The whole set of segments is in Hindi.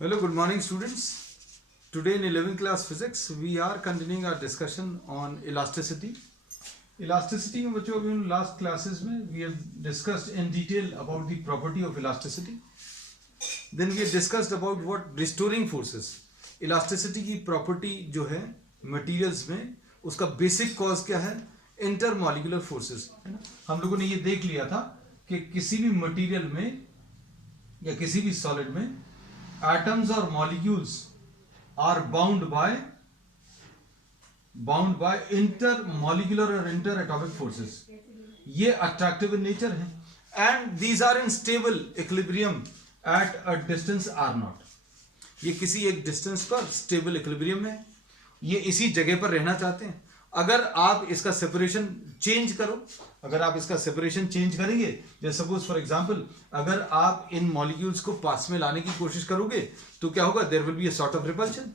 Hello, good morning students. Today in 11th class physics we are continuing our discussion on elasticity. Elasticity में बच्चों अभी last classes में we have discussed in detail about the property of elasticity. Then we have discussed about what restoring forces. Elasticity की property जो है materials में उसका basic cause क्या है? Intermolecular forces है ना. हम लोगों ने ये देख लिया था कि किसी भी material में या किसी भी solid में atoms or molecules are bound by intermolecular or interatomic forces. ये attractive in nature है and these are in stable equilibrium at a distance r naught. ये किसी एक distance पर stable equilibrium है, ये इसी जगह पर रहना चाहते हैं. अगर आप इसका सेपरेशन चेंज करो, अगर आप इसका सेपरेशन चेंज करेंगे, जैसे सपोज फॉर एग्जांपल अगर आप इन मॉलिक्यूल्स को पास में लाने की कोशिश करोगे तो क्या होगा? There will be a sort of repulsion.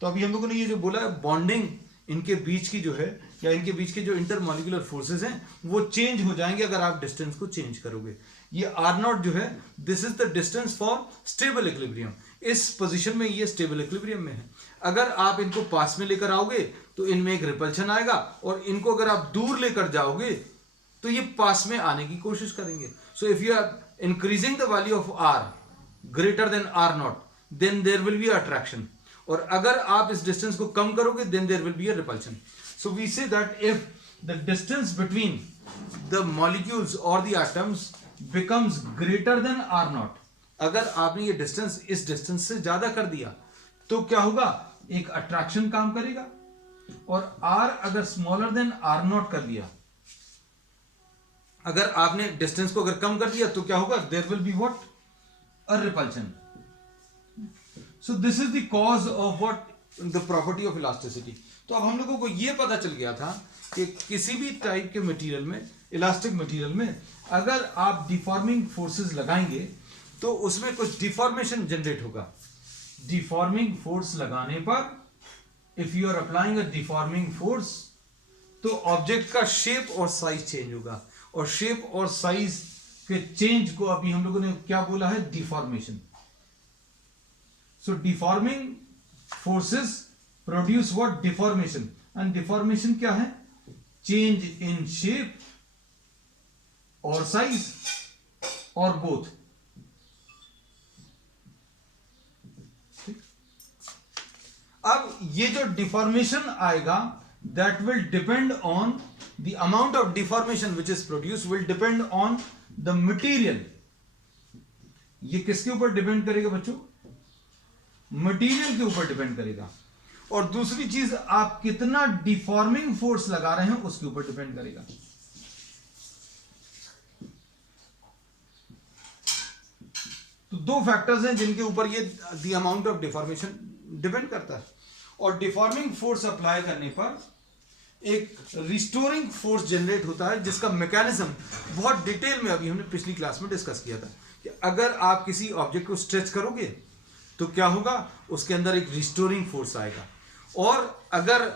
तो अभी हम लोगों ने ये जो बोला है बॉन्डिंग इनके बीच की जो है या इनके बीच के जो इंटरमॉलिक्यूलर फोर्सेस हैं वो चेंज हो जाएंगे अगर आप डिस्टेंस को चेंज करोगे. ये आर नॉट जो है this is the distance for stable equilibrium. इस पोजीशन में ये स्टेबल इक्विलिब्रियम में है. अगर आप इनको पास में लेकर आओगे तो इनमें एक रिपल्शन आएगा और इनको अगर आप दूर लेकर जाओगे तो ये पास में आने की कोशिश करेंगे. So if you are increasing the value of r greater than r naught then there will be attraction, और अगर आप इस डिस्टेंस को कम करोगे then there will be a repulsion. So we say that if the distance between the molecules और the atoms becomes greater than r naught, अगर आपने ये डिस्टेंस इस डिस्टेंस से ज्यादा कर दिया तो क्या होगा? एक अट्रैक्शन काम करेगा. और r अगर स्मॉलर देन आर नॉट कर दिया, अगर आपने डिस्टेंस को अगर कम कर दिया तो क्या होगा? There will be what? A repulsion. So this is the cause of what? The property of elasticity. तो अब हम लोगों को यह पता चल गया था कि किसी भी टाइप के मटेरियल में, इलास्टिक मटेरियल में अगर आप डिफॉर्मिंग फोर्सेस लगाएंगे तो उसमें कुछ डिफॉर्मेशन जनरेट होगा. डिफॉर्मिंग फोर्स लगाने पर if you are applying a deforming force तो ऑब्जेक्ट का शेप और साइज चेंज होगा, और शेप और साइज के चेंज को अभी हम लोगों ने क्या बोला है? Deformation. So deforming forces produce what? Deformation. And deformation क्या है? चेंज इन शेप और साइज और बोथ. अब ये जो डिफॉर्मेशन आएगा that will depend on the amount of deformation which is produce will depend on the material. ये किसके ऊपर डिपेंड करेगा बच्चों? मटेरियल के ऊपर डिपेंड करेगा. और दूसरी चीज आप कितना डिफॉर्मिंग फोर्स लगा रहे हैं उसके ऊपर डिपेंड करेगा. तो दो फैक्टर्स हैं जिनके ऊपर ये the amount of deformation depend करता है. और डिफॉर्मिंग फोर्स अप्लाई करने पर एक रिस्टोरिंग फोर्स जनरेट होता है जिसका मैकेनिज्म बहुत डिटेल में अभी हमने पिछली क्लास में डिस्कस किया था कि अगर आप किसी ऑब्जेक्ट को स्ट्रेच करोगे तो क्या होगा? उसके अंदर एक रिस्टोरिंग फोर्स आएगा. और अगर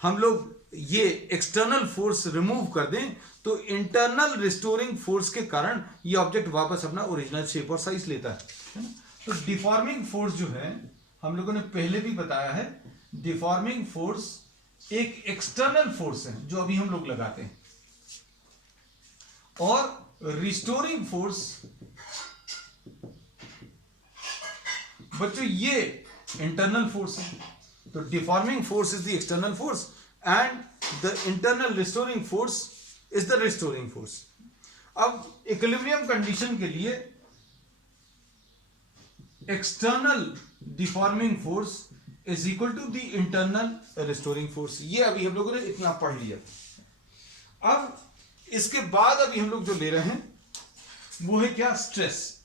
हम लोग ये एक्सटर्नल फोर्स रिमूव कर दें तो इंटरनल रिस्टोरिंग फोर्स के कारण ये ऑब्जेक्ट वापस अपना ओरिजिनल शेप और साइज लेता है ना. तो डिफॉर्मिंग फोर्स जो है हम लोगों ने पहले भी बताया है, डिफॉर्मिंग फोर्स एक एक्सटर्नल फोर्स है जो अभी हम लोग लगाते हैं, और रिस्टोरिंग फोर्स बच्चों ये इंटरनल फोर्स है. तो deforming force is the external force and the internal restoring force is the restoring force. अब इक्विलिब्रियम कंडीशन के लिए external deforming force is equal to the internal restoring force. ये अभी हम लोगों ने इतना पढ़ लिया. अब इसके बाद अभी हम लोग जो ले रहे हैं वो है क्या? स्ट्रेस.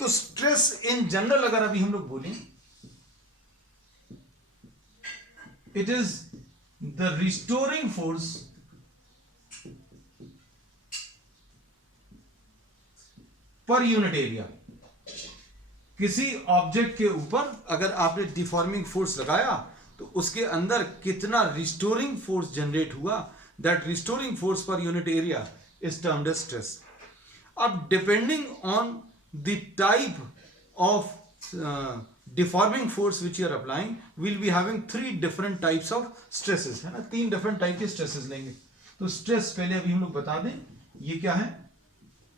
तो स्ट्रेस इन जनरल अगर अभी हम लोग बोलें, it is the restoring force per unit area. किसी ऑब्जेक्ट के ऊपर अगर आपने डिफॉर्मिंग फोर्स लगाया तो उसके अंदर कितना रिस्टोरिंग फोर्स जनरेट हुआ, that restoring force per unit area is termed as stress. अब depending on the type of deforming force which you are applying, will be having 3 different types of stresses, है ना, 3 डिफरेंट टाइप के स्ट्रेसेस लेंगे. तो स्ट्रेस पहले अभी हम लोग बता दें, ये क्या है,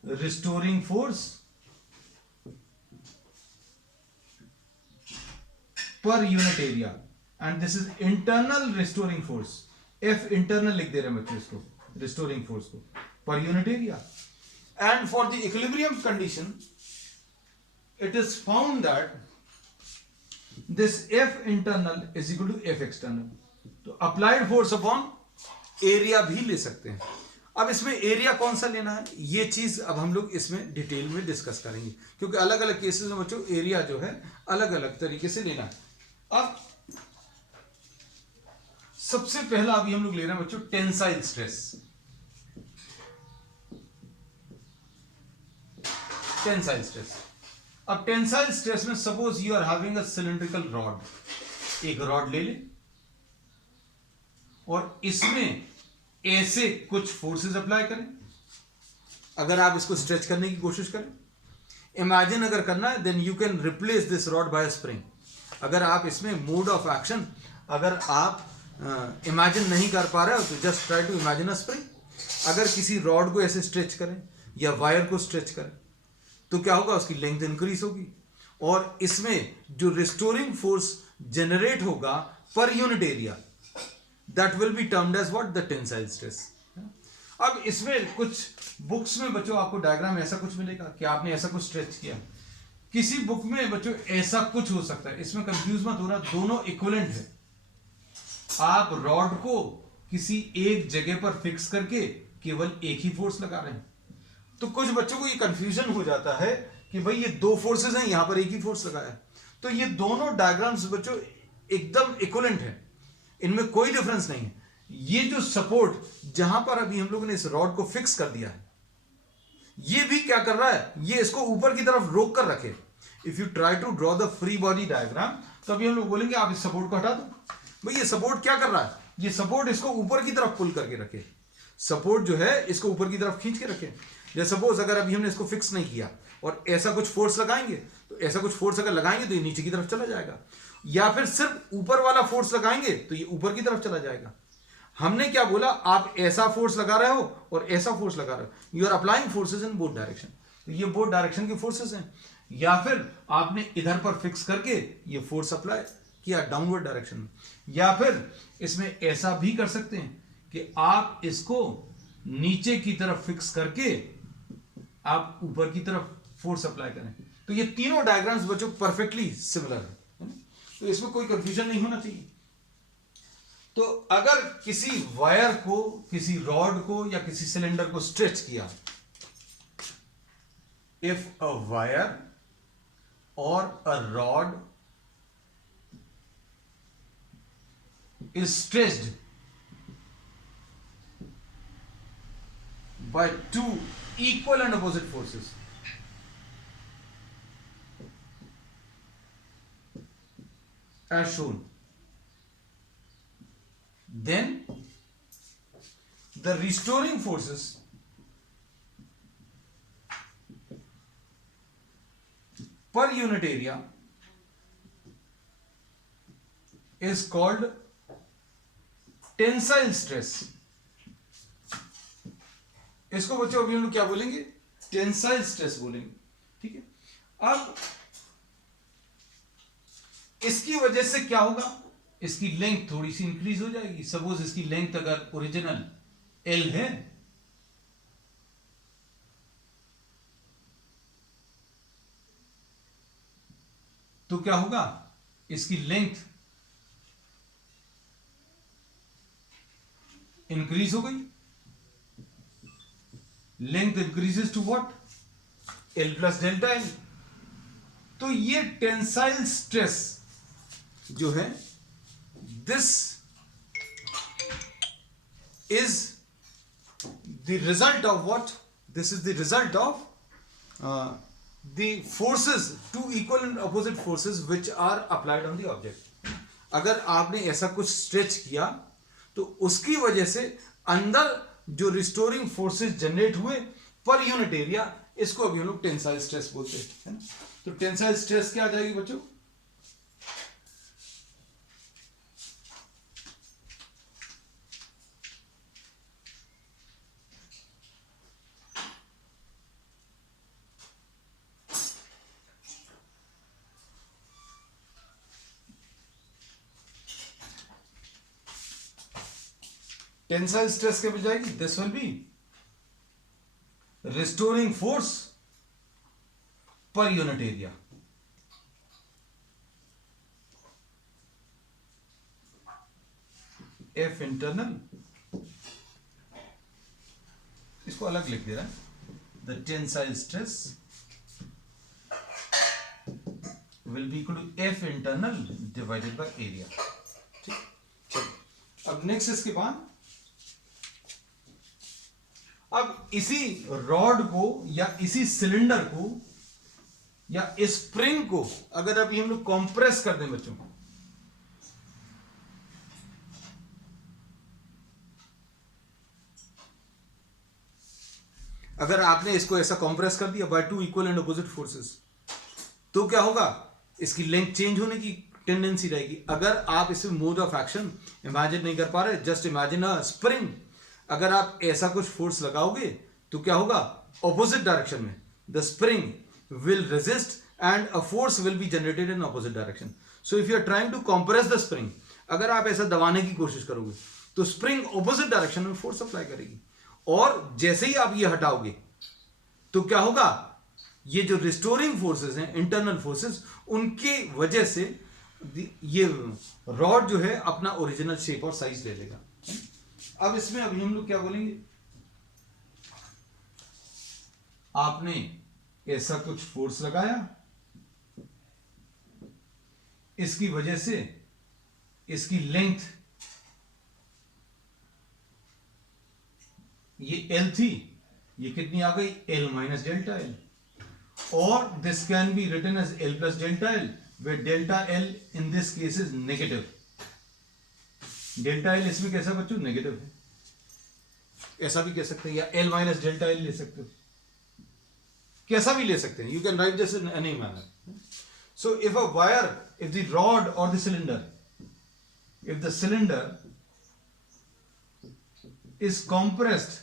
restoring force per unit area, and this is internal restoring force. F internal लिख दे रहे हैं बच्चों इसको, रिस्टोरिंग फोर्स को, पर unit area. And for the equilibrium condition it is found that this F internal is equal to F external. तो applied force upon area भी ले सकते हैं. अब इसमें एरिया कौन सा लेना है, ये चीज अब हम लोग इसमें डिटेल में डिस्कस करेंगे, क्योंकि अलग अलग केसेस में बच्चों एरिया जो है अलग अलग तरीके से लेना है. अब सबसे पहला अभी हम लोग ले रहे हैं बच्चों टेंसाइल स्ट्रेस. Tensile stress. अब टेंसाइल स्ट्रेस में suppose you are having a cylindrical rod, एक रॉड ले ले और इसमें ऐसे कुछ फोर्सेस अप्लाई करें. अगर आप इसको स्ट्रेच करने की कोशिश करें, इमेजिन अगर करना है, then you can replace this rod by spring. अगर आप इसमें मोड ऑफ एक्शन अगर आप इमेजिन नहीं कर पा रहे हो, तो just try to imagine a spring. अगर किसी रॉड को ऐसे स्ट्रेच करें या वायर को स्ट्रेच करें, तो क्या होगा, उसकी लेंथ इंक्रीज होगी और इसमें जो रिस्टोरिंग फोर्स जनरेट होगा पर unit area, that will be termed as what, the tensile stress. अब इसमें कुछ बुक्स में बच्चों आपको डायग्राम ऐसा कुछ मिलेगा कि आपने ऐसा कुछ स्ट्रेच किया, किसी बुक में बच्चों ऐसा कुछ हो सकता है. इसमें कंफ्यूज मत होना, दोनों इक्विवेलेंट है. आप रॉड को किसी एक जगह पर फिक्स करके केवल एक ही फोर्स लगा रहे हैं. तो कुछ बच्चों को ये कंफ्यूजन हो जाता है कि भाई ये 2 फोर्सेस हैं, यहां पर एक ही फोर्स लगाया है. तो ये दोनों डायग्राम्स बच्चों एकदम इक्विवेलेंट है, इनमें कोई डिफरेंस नहीं है. ये जो सपोर्ट जहां पर अभी हम लोगों ने इस रॉड को फिक्स कर दिया है, ये भी क्या कर रहा है, ये इसको ऊपर की तरफ रोक कर रखे. If you try to draw the free body diagram, तो अभी हम लोग बोलेंगे आप इस सपोर्ट को हटा दो. भाई ये सपोर्ट क्या कर रहा है, ये सपोर्ट इसको ऊपर की तरफ पुल करके रखे. सपोर्ट जो है इसको ऊपर की तरफ खींच के रखे. जैसे सपोज अगर अभी हमने इसको फिक्स नहीं किया और ऐसा कुछ फोर्स लगाएंगे, तो ऐसा कुछ फोर्स अगर लगाएंगे तो ये नीचे की तरफ चला जाएगा, या फिर सिर्फ ऊपर वाला फोर्स लगाएंगे तो ये ऊपर की तरफ चला जाएगा. हमने क्या बोला, आप ऐसा फोर्स लगा रहे हो और ऐसा फोर्स लगा रहे हो, you are applying forces in both direction. तो ये बोथ डायरेक्शन के फोर्सेस हैं. या फिर आपने इधर पर फिक्स करके ये फोर्स अप्लाई किया डाउनवर्ड डायरेक्शन में, या फिर इसमें ऐसा भी कर सकते हैं कि आप इसको नीचे की तरफ फिक्स करके आप ऊपर की तरफ फोर्स अप्लाई करें. तो ये तीनों डायग्राम्स बच्चों परफेक्टली सिमिलर है, तो इसमें कोई कंफ्यूजन नहीं होना चाहिए. तो अगर किसी वायर को, किसी रॉड को या किसी सिलेंडर को स्ट्रेच किया, इफ अ वायर और a rod is stretched by 2 equal and opposite forces, as shown, then the restoring forces per unit area is called tensile stress. इसको बच्चों अभी हम लोग क्या बोलेंगे, टेंसाइल स्ट्रेस बोलेंगे. ठीक है. अब इसकी वजह से क्या होगा, इसकी लेंथ थोड़ी सी इंक्रीज हो जाएगी. सपोज इसकी लेंथ अगर ओरिजिनल L है, तो क्या होगा, इसकी लेंथ इंक्रीज हो गई. Length increases to what, L plus delta L. तो ये टेंसाइल स्ट्रेस जो है, this is the result of what, this is the result of the forces, 2 equal and opposite forces which are applied on the object. अगर आपने ऐसा कुछ स्ट्रेच किया तो उसकी वजह से अंदर जो रिस्टोरिंग फोर्सेस जनरेट हुए पर यूनिट एरिया, इसको अभी हम लोग टेंसाइल स्ट्रेस बोलते हैं, है ना। तो टेंसाइल स्ट्रेस क्या आ जाएगी बच्चों? टेंसाइल स्ट्रेस क्या बन जाएगी? This will be restoring force per unit area. F internal, इसको अलग लिख दे रहा है, the tensile stress will be equal to F internal divided by area. ठीक, चलो अब नेक्स्ट इसके बाद, अब इसी रॉड को या इसी सिलेंडर को या स्प्रिंग को अगर अभी हम लोग कॉम्प्रेस कर दें बच्चों, अगर आपने इसको ऐसा कॉम्प्रेस कर दिया by two equal and opposite forces, तो क्या होगा? इसकी लेंथ चेंज होने की टेंडेंसी रहेगी। अगर आप इसमें मोड ऑफ एक्शन इमेजिन नहीं कर पा रहे, जस्ट इमेजिन अ स्प्रिंग, अगर आप ऐसा कुछ फोर्स लगाओगे तो क्या होगा? ऑपोजिट डायरेक्शन में the spring will resist and a force will be generated in opposite direction. So if you are trying to compress the spring, अगर आप ऐसा दबाने की कोशिश करोगे तो स्प्रिंग ऑपोजिट डायरेक्शन में फोर्स अप्लाई करेगी, और जैसे ही आप ये हटाओगे तो क्या होगा? ये जो रिस्टोरिंग फोर्सेस हैं, इंटरनल फोर्सेस, उनके वजह से ये रॉड जो है अपना ओरिजिनल शेप और साइज ले लेगा। अब इसमें अभी हम लोग क्या बोलेंगे? आपने ऐसा कुछ फोर्स लगाया, इसकी वजह से इसकी लेंथ ये L थी, ये कितनी आ गई? L माइनस डेल्टा L, और this can be written as L plus delta L, where delta L in this case is negative. Delta L इसमें कैसा बच्चों? नेगेटिव है, ऐसा भी कह सकते हैं, या L माइनस डेल्टा L ले सकते हो, कैसा भी ले सकते हैं। You can write this in any manner. So if a wire, if the rod or the cylinder, if the cylinder is compressed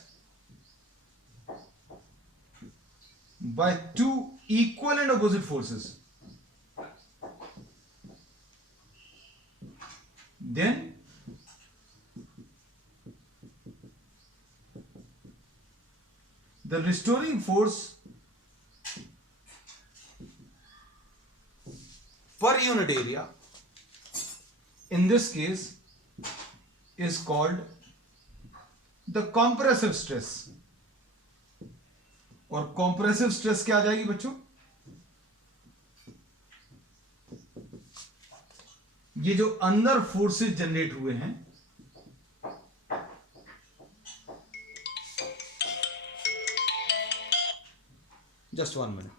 by two equal and opposite forces, then the restoring force per unit area in this case is called the compressive stress. और compressive stress क्या आ जाएगी बच्चों? ये जो अंदर फोर्सेस जनरेट हुए हैं, जस्ट 1 मिनट,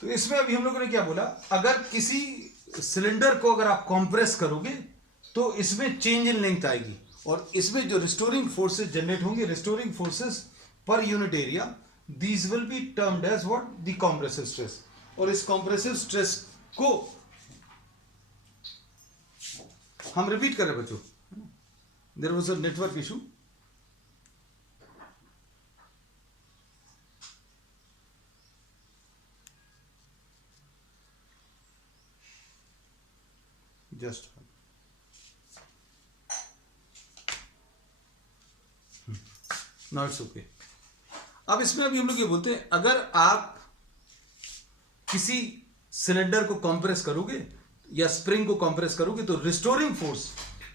तो इसमें अभी हम लोगों ने क्या बोला? अगर किसी सिलेंडर को अगर आप कंप्रेस करोगे तो इसमें चेंज इन लेंथ आएगी, और इसमें जो रिस्टोरिंग फोर्सेस जनरेट होंगे, restoring forces per unit area, these will be termed as what? The compressive stress. और इस कंप्रेसिव स्ट्रेस को हम रिपीट कर रहे हैं बच्चों, there was a network issue, just not okay. अब इसमें अभी हम लोग ये बोलते हैं, अगर आप किसी सिलेंडर को कंप्रेस करोगे या स्प्रिंग को कंप्रेस करोगे तो restoring force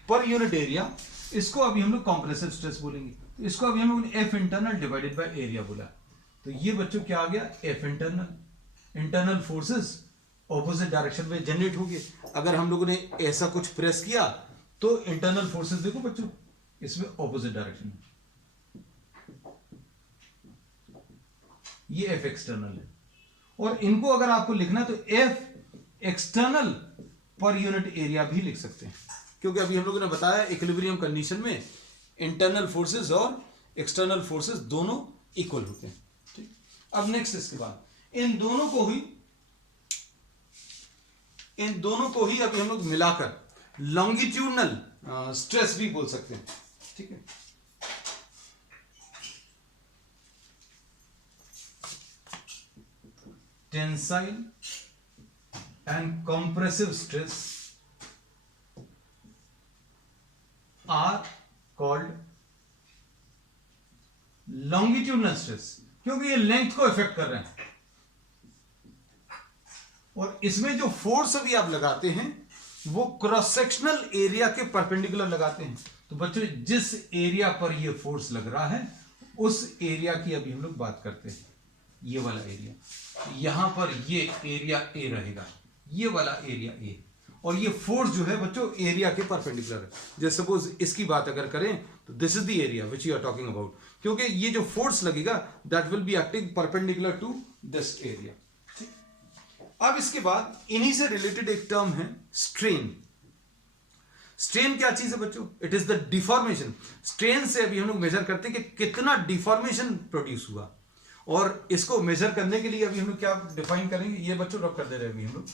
per unit area, इसको अभी हम लोग कंप्रेसिव स्ट्रेस बोलेंगे। तो इसको अभी हम लोग ने F internal divided by area बोला। तो ये बच्चों क्या आ गया, F internal. Internal forces opposite direction में जनरेट होंगे। अगर हम लोगों ने ऐसा कुछ प्रेस किया तो इंटरनल फोर्सेस देखो बच्चों इसमें ऑपोजिट डायरेक्शन में, ये एफ एक्सटर्नल है। और इनको अगर आपको लिखना है तो एफ एक्सटर्नल पर यूनिट एरिया भी लिख सकते हैं, क्योंकि अभी हम लोगों ने बताया इक्विलिब्रियम कंडीशन में इंटरनल फोर्सेस और एक्सटर्नल फोर्सेस दोनों इक्वल होते हैं। ठीक, अब नेक्स्ट इसके बाद इन दोनों को ही अभी हम लोग मिलाकर लॉन्गिट्यूडनल स्ट्रेस भी बोल सकते हैं। ठीक है, tensile and compressive stress are called longitudinal stress, क्योंकि ये लेंथ को इफेक्ट कर रहे हैं। और इसमें जो फोर्स अभी आप लगाते हैं वो क्रॉस सेक्शनल एरिया के परपेंडिकुलर लगाते हैं। तो बच्चों जिस एरिया पर ये फोर्स लग रहा है उस एरिया की अभी हम लोग बात करते हैं, ये वाला एरिया। यहां पर ये एरिया ए रहेगा, ये वाला एरिया ए, और ये फोर्स जो है बच्चों एरिया के परपेंडिकुलर है। जैसे सपोज इसकी बात अगर करें तो this is the area which you are talking about, क्योंकि ये जो फोर्स लगेगा that will be acting perpendicular to this area. अब इसके बाद इन्हीं से रिलेटेड एक टर्म है स्ट्रेन। स्ट्रेन क्या चीज है बच्चों, it is the deformation. Strain से अभी हम लोग मेजर करते हैं कि कितना डिफॉर्मेशन प्रोड्यूस हुआ, और इसको मेजर करने के लिए अभी हम लोग क्या डिफाइन करेंगे, ये बच्चों ड्रॉप कर दे रहे हैं अभी हम लोग।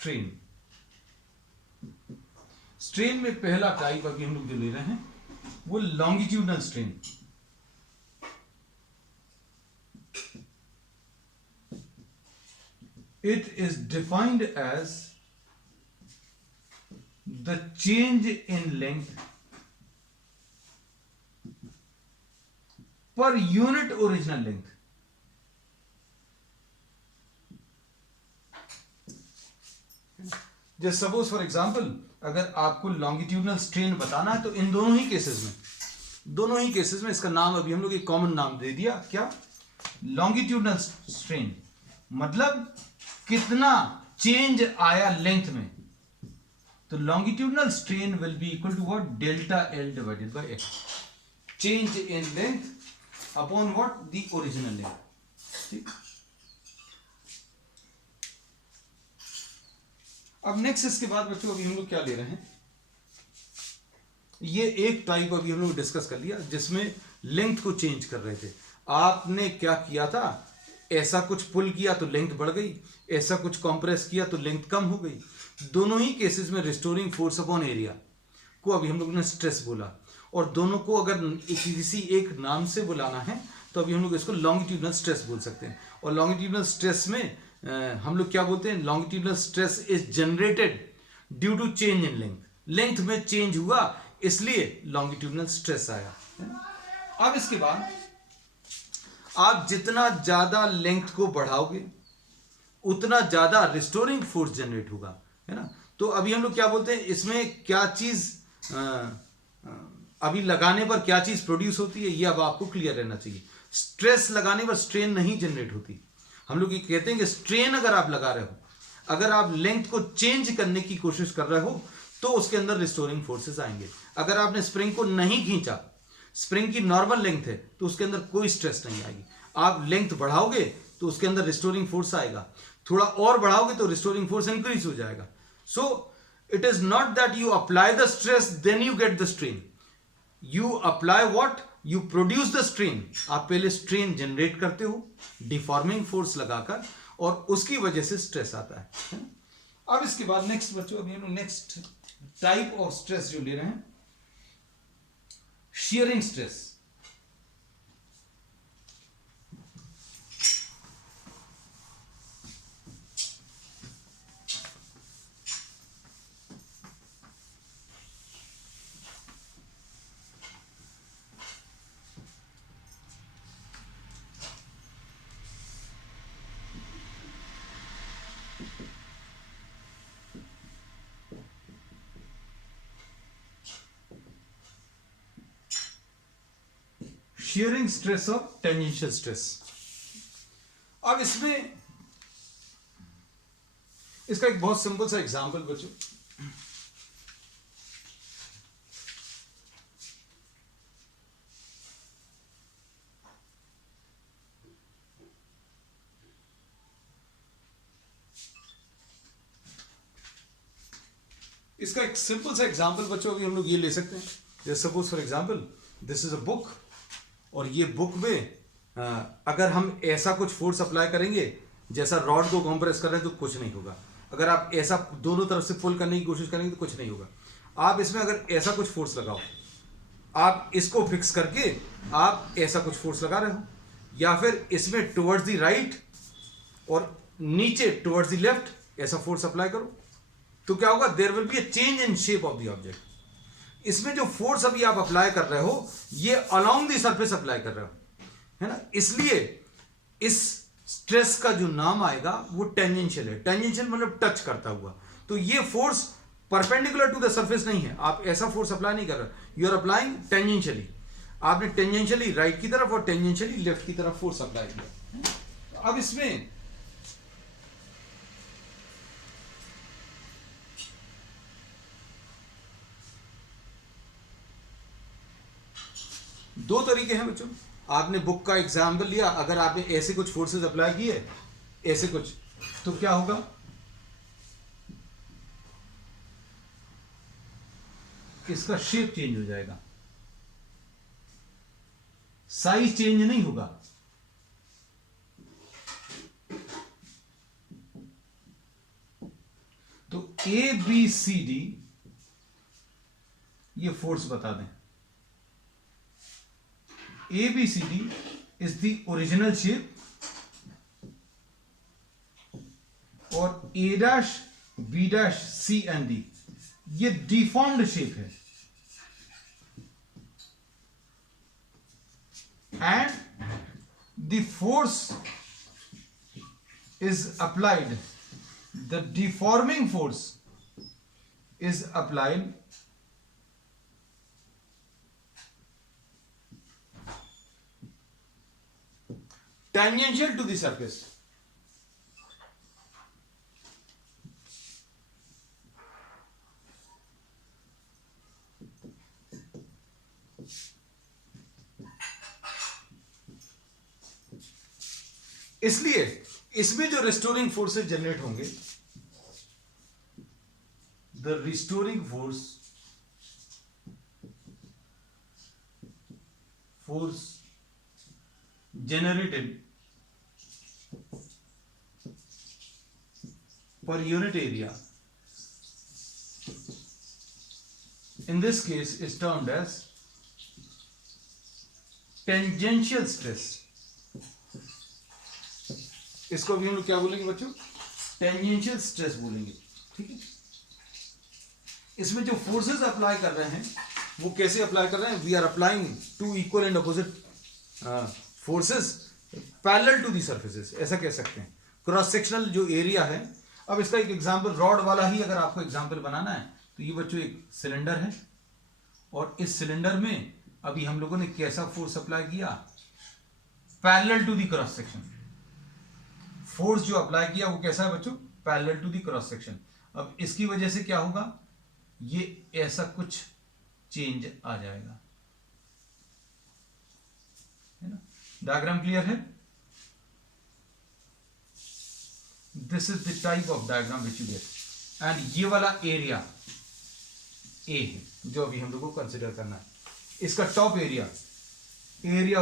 स्ट्रेन, स्ट्रेन में पहला टाइप अभी हम लोग जो ले रहे हैं वो longitudinal strain. It is defined as the change in length per unit original length. जैसे सपोज फॉर एग्जाम्पल अगर आपको लॉन्गिट्यूडनल स्ट्रेन बताना है तो इन दोनों ही केसेस में इसका नाम अभी हम लोग एक कॉमन नाम दे दिया, क्या, लॉन्गिट्यूडनल स्ट्रेन। मतलब कितना चेंज आया लेंथ में, तो longitudinal strain will be equal to what, delta L divided by X, change in length upon what, the original length. ठीक, अब नेक्स्ट इसके बाद बच्चों अभी हम लोग क्या ले रहे हैं, ये एक टाइप अभी हम लोग डिस्कस कर लिया जिसमें लेंथ को चेंज कर रहे थे। आपने क्या किया था, ऐसा कुछ पुल किया तो लेंथ बढ़ गई, ऐसा कुछ कंप्रेस किया तो लेंथ कम हो गई। दोनों ही केसेस में रिस्टोरिंग फोर्स अपॉन एरिया को अभी हम लोग ने स्ट्रेस बोला, और दोनों को अगर किसी एक नाम से बुलाना है तो अभी हम लोग इसको लॉन्गिट्यूडनल स्ट्रेस बोल सकते हैं। और लॉन्गिट्यूडनल स्ट्रेस में हम लोग क्या बोलते हैं, longitudinal stress is generated due to change in length. Length में चेंज हुआ इसलिए लॉन्गिट्यूडनल स्ट्रेस आया। अब इसके बाद आप जितना ज्यादा लेंथ को बढ़ाओगे उतना ज्यादा रिस्टोरिंग फोर्स जनरेट होगा, है ना। तो अभी हम लोग क्या बोलते हैं, इसमें क्या चीज अभी लगाने पर क्या चीज प्रोड्यूस होती है ये अब आपको क्लियर रहना चाहिए। स्ट्रेस लगाने पर स्ट्रेन नहीं जनरेट होती। हम लोग ये कहते हैं कि स्ट्रेन अगर आप लगा रहे हो, अगर आप लेंथ को चेंज करने की कोशिश कर रहे हो तो उसके अंदर रिस्टोरिंग फोर्सेस आएंगे। अगर आपने स्प्रिंग को नहीं खींचा, स्प्रिंग की नॉर्मल लेंथ है तो उसके अंदर कोई स्ट्रेस नहीं आएगी। आप लेंथ बढ़ाओगे तो उसके अंदर रिस्टोरिंग फोर्स आएगा, थोड़ा और बढ़ाओगे तो रिस्टोरिंग फोर्स इंक्रीज हो जाएगा। So it is not that you apply the stress then you get the strain, you apply what, you produce the strain. आप पहले स्ट्रेन जनरेट करते हो डिफॉर्मिंग फोर्स लगाकर, और उसकी वजह से स्ट्रेस आता है। अब इसके बाद नेक्स्ट बच्चों, अभी हम नेक्स्ट टाइप ऑफ स्ट्रेस जो ले रहे हैं, shearing stress. शेयरिंग स्ट्रेस और टेंजेंशियल स्ट्रेस. अब इसमें इसका एक बहुत सिंपल सा एग्जांपल बच्चों. इसका एक सिंपल सा एग्जांपल बच्चों अभी हम लोग ये ले सकते हैं. जैसे suppose for example this is a book, और ये बुक में अगर हम ऐसा कुछ फोर्स अप्लाई करेंगे जैसा रॉड को कंप्रेस कर रहे हैं तो कुछ नहीं होगा. अगर आप ऐसा दोनों तरफ से पुल करने की कोशिश करेंगे तो कुछ नहीं होगा. आप इसमें अगर ऐसा कुछ फोर्स लगाओ, आप इसको फिक्स करके आप ऐसा कुछ फोर्स लगा रहे हो, या फिर इसमें टुवर्ड्स द राइट और नीचे टुवर्ड्स द लेफ्ट ऐसा फोर्स अप्लाई करो, तो क्या होगा, there will be a change in shape of the object. इसमें जो फोर्स अभी आप अप्लाई कर रहे हो ये अलोंग द सरफेस अप्लाई कर रहे हो, है ना. इसलिए इस स्ट्रेस का जो नाम आएगा वो टेंजेंशियल है. टेंजेंशियल मतलब टच करता हुआ. तो ये force perpendicular to the surface नहीं है. आप ऐसा फोर्स अप्लाई नहीं कर रहे, यू आर अप्लाइंग टेंजेंशियली. आपने टेंजेंशियली राइट की तरफ और टेंजेंशियली लेफ्ट की तरफ फोर्स अप्लाई किया. अब इसमें दो तरीके हैं बच्चों. आपने बुक का एग्जाम्पल लिया, अगर आपने ऐसे कुछ फोर्सेस अप्लाई किए ऐसे कुछ, तो क्या होगा, इसका शेप चेंज हो जाएगा, साइज चेंज नहीं होगा. तो ए बी सी डी ये फोर्स बता दें. ABCD is the original shape और A dash B dash C and D ये deformed shape है. And the force is applied, the deforming force is applied tangential to the surface. इसलिए इसमें जो रिस्टोरिंग फोर्सेस जनरेट होंगे, the restoring force generated per unit area in this case is termed as tangential stress. इसको भी हम लोग क्या बोलेंगे बच्चों, टेंजेंशियल स्ट्रेस बोलेंगे. ठीक है. इसमें जो फोर्सेस अप्लाई कर रहे हैं वो कैसे अप्लाई कर रहे हैं, we are applying two equal and opposite forces parallel to the surfaces, ऐसा कह सकते हैं. क्रॉस सेक्शनल जो एरिया है. अब इसका एक एग्जांपल रॉड वाला ही अगर आपको एग्जांपल बनाना है तो ये बच्चों एक सिलेंडर है, और इस सिलेंडर में अभी हम लोगों ने कैसा फोर्स अप्लाई किया, parallel to the cross section. Force जो अप्लाई किया वो कैसा है बच्चों, parallel to the cross section. अब इसकी वजह से क्या होगा, ये ऐसा कुछ चेंज आ जाएगा, है ना. डायग्राम क्लियर है. This is the type of diagram which you get. And ये वाला एरिया ए है जो अभी हम लोग को कंसिडर करना है. इसका top area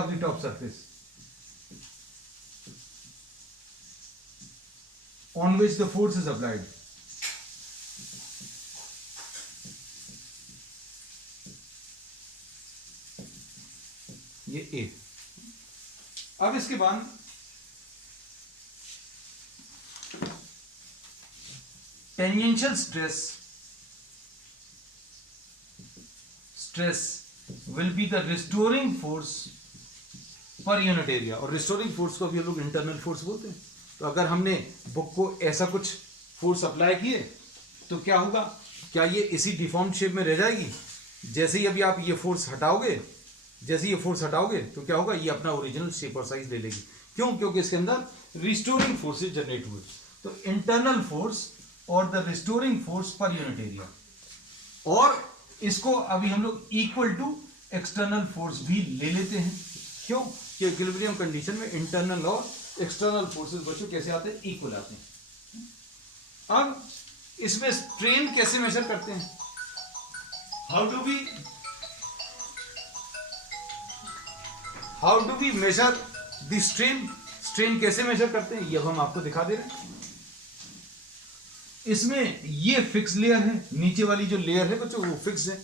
of the top surface on which the force is applied. ये ए। अब इसके बाद tangential stress will be the restoring force per unit area. और रिस्टोरिंग फोर्स को भी हम लोग इंटरनल फोर्स बोलते हैं। तो अगर हमने बुक को ऐसा कुछ फोर्स अप्लाई किए तो क्या होगा, क्या ये इसी डिफॉर्म शेप में रह जाएगी? जैसे ही अभी आप ये फोर्स हटाओगे, जैसे ये फोर्स हटाओगे तो क्या होगा, ये अपना ओरिजिनल शेप और साइज ले लेगी। क्यों? क्योंकि इसके अंदर रिस्टोरिंग फोर्सेस जनरेट हुए। तो इंटरनल फोर्स और the restoring force per unit area, और इसको अभी हम लोग इक्वल टू एक्सटर्नल फोर्स भी ले लेते हैं। क्यों? कि इक्विलिब्रियम कंडीशन में इंटरनल और एक्सटर्नल फोर्सेस बच्चों कैसे आते हैं? इक्वल आते हैं। अब इसमें स्ट्रेन कैसे मेजर करते हैं? How do we measure the strain? Strain कैसे मेजर करते हैं ये हम आपको दिखा दे रहे हैं। इसमें ये फिक्स लेयर है, नीचे वाली जो लेयर है बच्चों वो फिक्स है,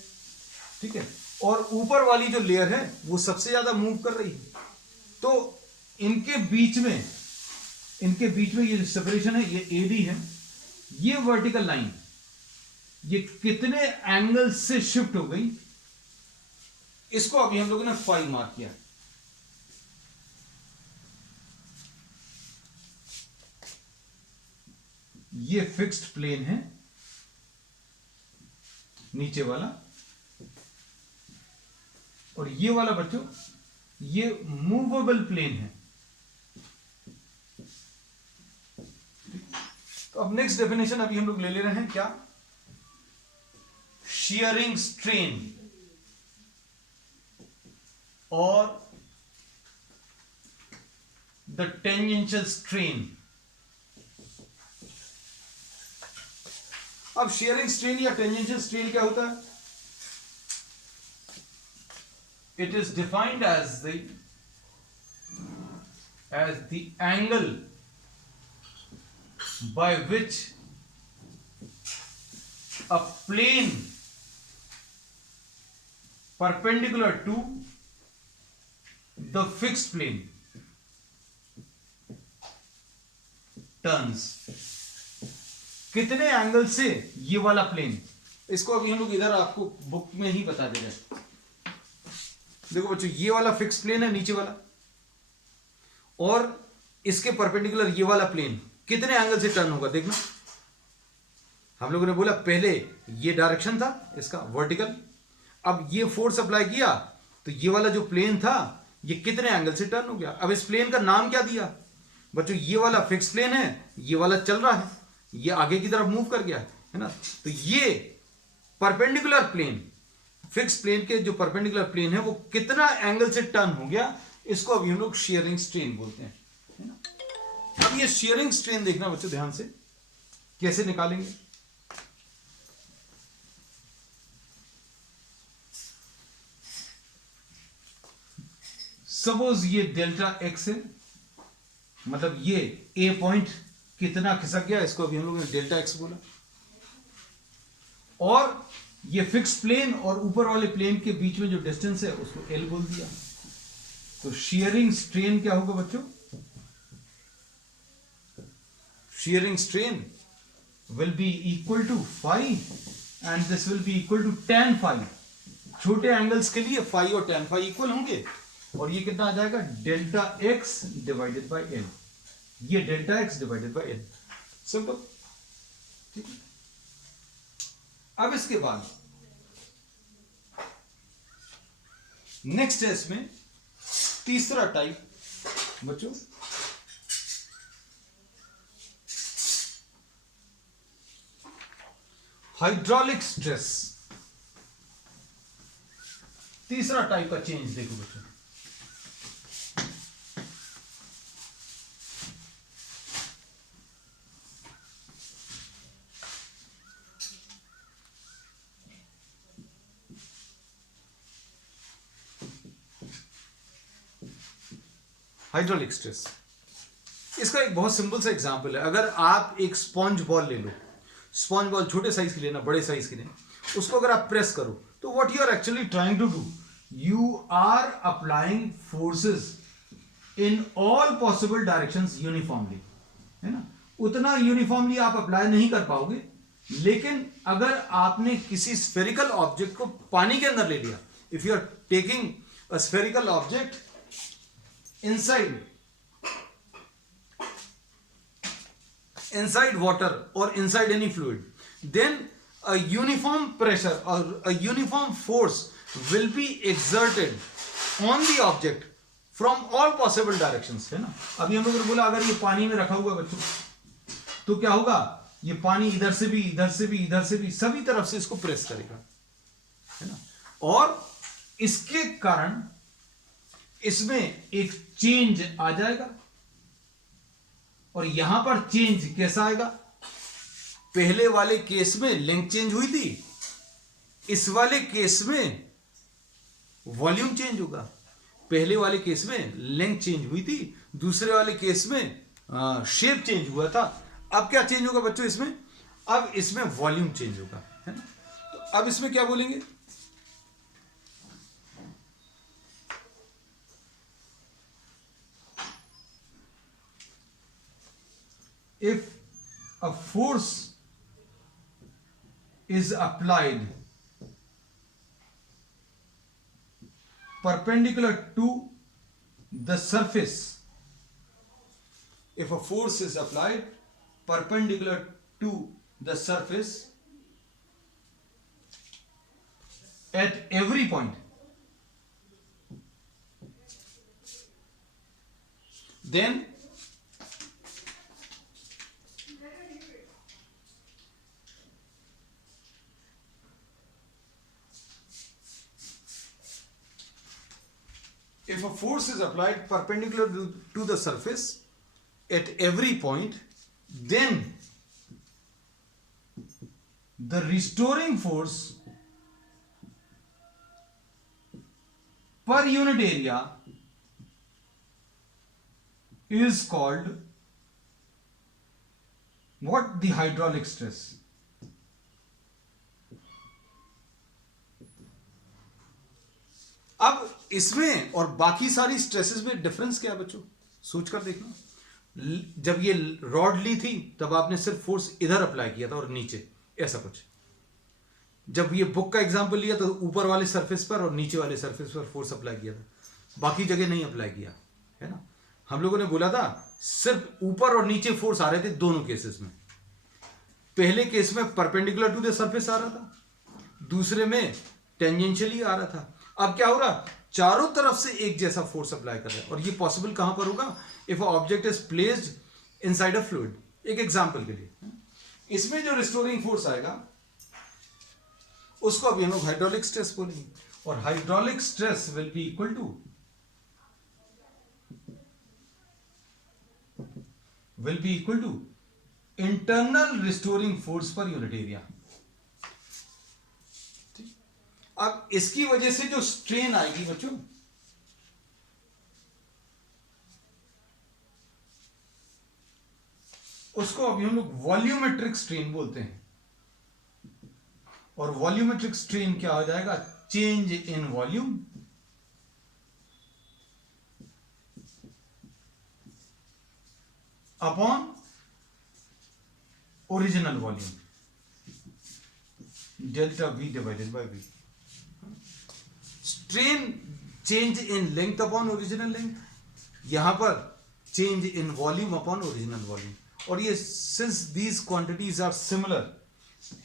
ठीक है, और ऊपर वाली जो लेयर है वो सबसे ज्यादा मूव कर रही है। तो इनके बीच में ये जो सेपरेशन है, ये एडी है, ये वर्टिकल लाइन ये कितने एंगल से शिफ्ट हो गई, इसको अभी हम लोगों ने फाई मार्क किया। ये फिक्स्ड प्लेन है नीचे वाला, और ये वाला बच्चों ये मूवेबल प्लेन है। तो अब नेक्स्ट डेफिनेशन अभी हम लोग ले रहे हैं क्या? shearing strain or the tangential strain। अब shearing strain या tangential strain क्या होता है? It is defined as the angle by which a plane perpendicular to the fixed plane turns। कितने एंगल से ये वाला प्लेन, इसको अभी हम लोग इधर आपको बुक में ही बता दे रहे हैं। देखो बच्चों, ये वाला फिक्स प्लेन है नीचे वाला, और इसके परपेंडिकुलर ये वाला प्लेन कितने एंगल से टर्न होगा देखना। हम लोगों ने बोला पहले ये डायरेक्शन था इसका वर्टिकल, अब ये फोर्स अप्लाई किया तो ये वाला जो प्लेन था ये कितने एंगल से टर्न हो गया। अब इस प्लेन का नाम क्या दिया बच्चों? ये वाला फिक्स प्लेन है, ये वाला चल रहा है, ये आगे की तरफ मूव कर गया है ना। तो ये परपेंडिकुलर प्लेन, फिक्स प्लेन के जो परपेंडिकुलर प्लेन है वो कितना एंगल से टर्न हो गया, इसको अभी हम लोग शेयरिंग स्ट्रेन बोलते हैं, है ना। अब ये शेयरिंग स्ट्रेन देखना बच्चों ध्यान से, कैसे निकालेंगे। सपोज ये डेल्टा एक्स है, मतलब ये ए पॉइंट कितना खिसक गया, इसको अभी हम लोगों ने डेल्टा एक्स बोला, और ये फिक्स प्लेन और ऊपर वाले प्लेन के बीच में जो डिस्टेंस है उसको एल बोल दिया। तो शेयरिंग स्ट्रेन क्या होगा बच्चों? Sharing strain will be equal to phi and this will be equal to tan phi. छोटे एंगल्स के लिए फाई और tan फाई इक्वल होंगे, और ये कितना आ जाएगा? Delta x divided by l. ये delta x divided by l, simple, ठीक है। अब इसके बाद नेक्स्ट है इसमें तीसरा टाइप बच्चों, हाइड्रोलिक स्ट्रेस। तीसरा टाइप का चेंज देखो बच्चों, हाइड्रोलिक स्ट्रेस। इसका एक बहुत सिंपल सा एग्जांपल है। अगर आप एक स्पॉन्ज बॉल ले लो, स्पॉन्ज बॉल छोटे साइज की लेना, बड़े साइज की नहीं, उसको अगर आप प्रेस करो तो what you are actually trying to do, you are applying forces in all possible directions uniformly, है ना, उतना यूनिफॉर्मली आप अप्लाई नहीं कर पाओगे। लेकिन अगर आपने किसी स्फेरिकल ऑब्जेक्ट को पानी के अंदर ले लिया, if you are taking a spherical object inside water or inside any fluid, then a uniform pressure or a uniform force will be exerted on the object from all possible directions, है ना। अभी हम लोगों ने बोला अगर ये पानी में रखा हुआ बच्चों तो क्या होगा, ये पानी इधर से भी इधर से भी इधर से भी सभी तरफ से इसको प्रेस करेगा, है ना, और इसके कारण इसमें एक चेंज आ जाएगा। और यहां पर चेंज कैसा आएगा, पहले वाले केस में लेंथ चेंज हुई थी, इस वाले केस में वॉल्यूम चेंज होगा। पहले वाले केस में लेंथ चेंज हुई थी, दूसरे वाले केस में शेप चेंज हुआ था। अब क्या चेंज होगा बच्चों इसमें, अब इसमें वॉल्यूम चेंज होगा, है ना। तो अब इसमें क्या बोलेंगे, if a force is applied perpendicular to the surface, if a force is applied perpendicular to the surface at every point, then if a force is applied perpendicular to the surface at every point, then the restoring force per unit area is called what? The hydraulic stress. अब इसमें और बाकी सारी स्ट्रेसेस में डिफरेंस क्या है बच्चों, सोचकर देखना। जब ये रॉड ली थी तब आपने सिर्फ फोर्स इधर अप्लाई किया था और नीचे ऐसा कुछ। जब ये बुक का एग्जांपल लिया तो ऊपर वाले सरफेस पर और नीचे वाले सरफेस पर फोर्स अप्लाई किया था, बाकी जगह नहीं अप्लाई किया, है ना। हम लोगों ने बोला था सिर्फ ऊपर और नीचे फोर्स आ रहे थे दोनों केसेस में। पहले केस में परपेंडिकुलर टू द सरफेस आ रहा था, दूसरे में टेंजेंशियली आ रहा था। अब क्या हो रहा, चारों तरफ से एक जैसा फोर्स अप्लाई कर रहा है। और ये पॉसिबल कहां पर होगा, if a object is placed inside a fluid. एक एग्जांपल के लिए, इसमें जो रिस्टोरिंग फोर्स आएगा उसको अभी हम लोग हाइड्रोलिक स्ट्रेस बोलेंगे। और hydraulic stress will be equal to internal restoring force per unit area. अब इसकी वजह से जो स्ट्रेन आएगी बच्चों, उसको अभी हम लोग वॉल्यूमेट्रिक स्ट्रेन बोलते हैं। और वॉल्यूमेट्रिक स्ट्रेन क्या हो जाएगा, change in volume upon original volume, delta V divided by V. Strain change in length upon original length, यहां पर change in volume upon original volume. और ये since these quantities are similar,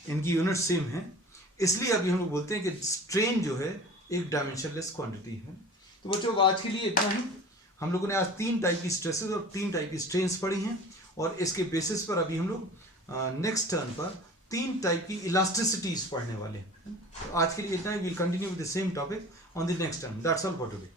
इनकी यूनिट सेम है, इसलिए अभी हम लोग बोलते हैं कि स्ट्रेन जो है एक डायमेंशनलेस क्वांटिटी है। तो बच्चों आज के लिए इतना ही। हम लोगों ने आज 3 टाइप की स्ट्रेसेस और 3 टाइप की स्ट्रेन्स पढ़ी हैं, और इसके बेसिस पर अभी हम लोग नेक्स्ट टर्न पर 3 टाइप की इलास्टिसिटीज पढ़ने वाले हैं। तो आज के लिए इतना ही। Will continue with the same topic on the next term. That's all for today.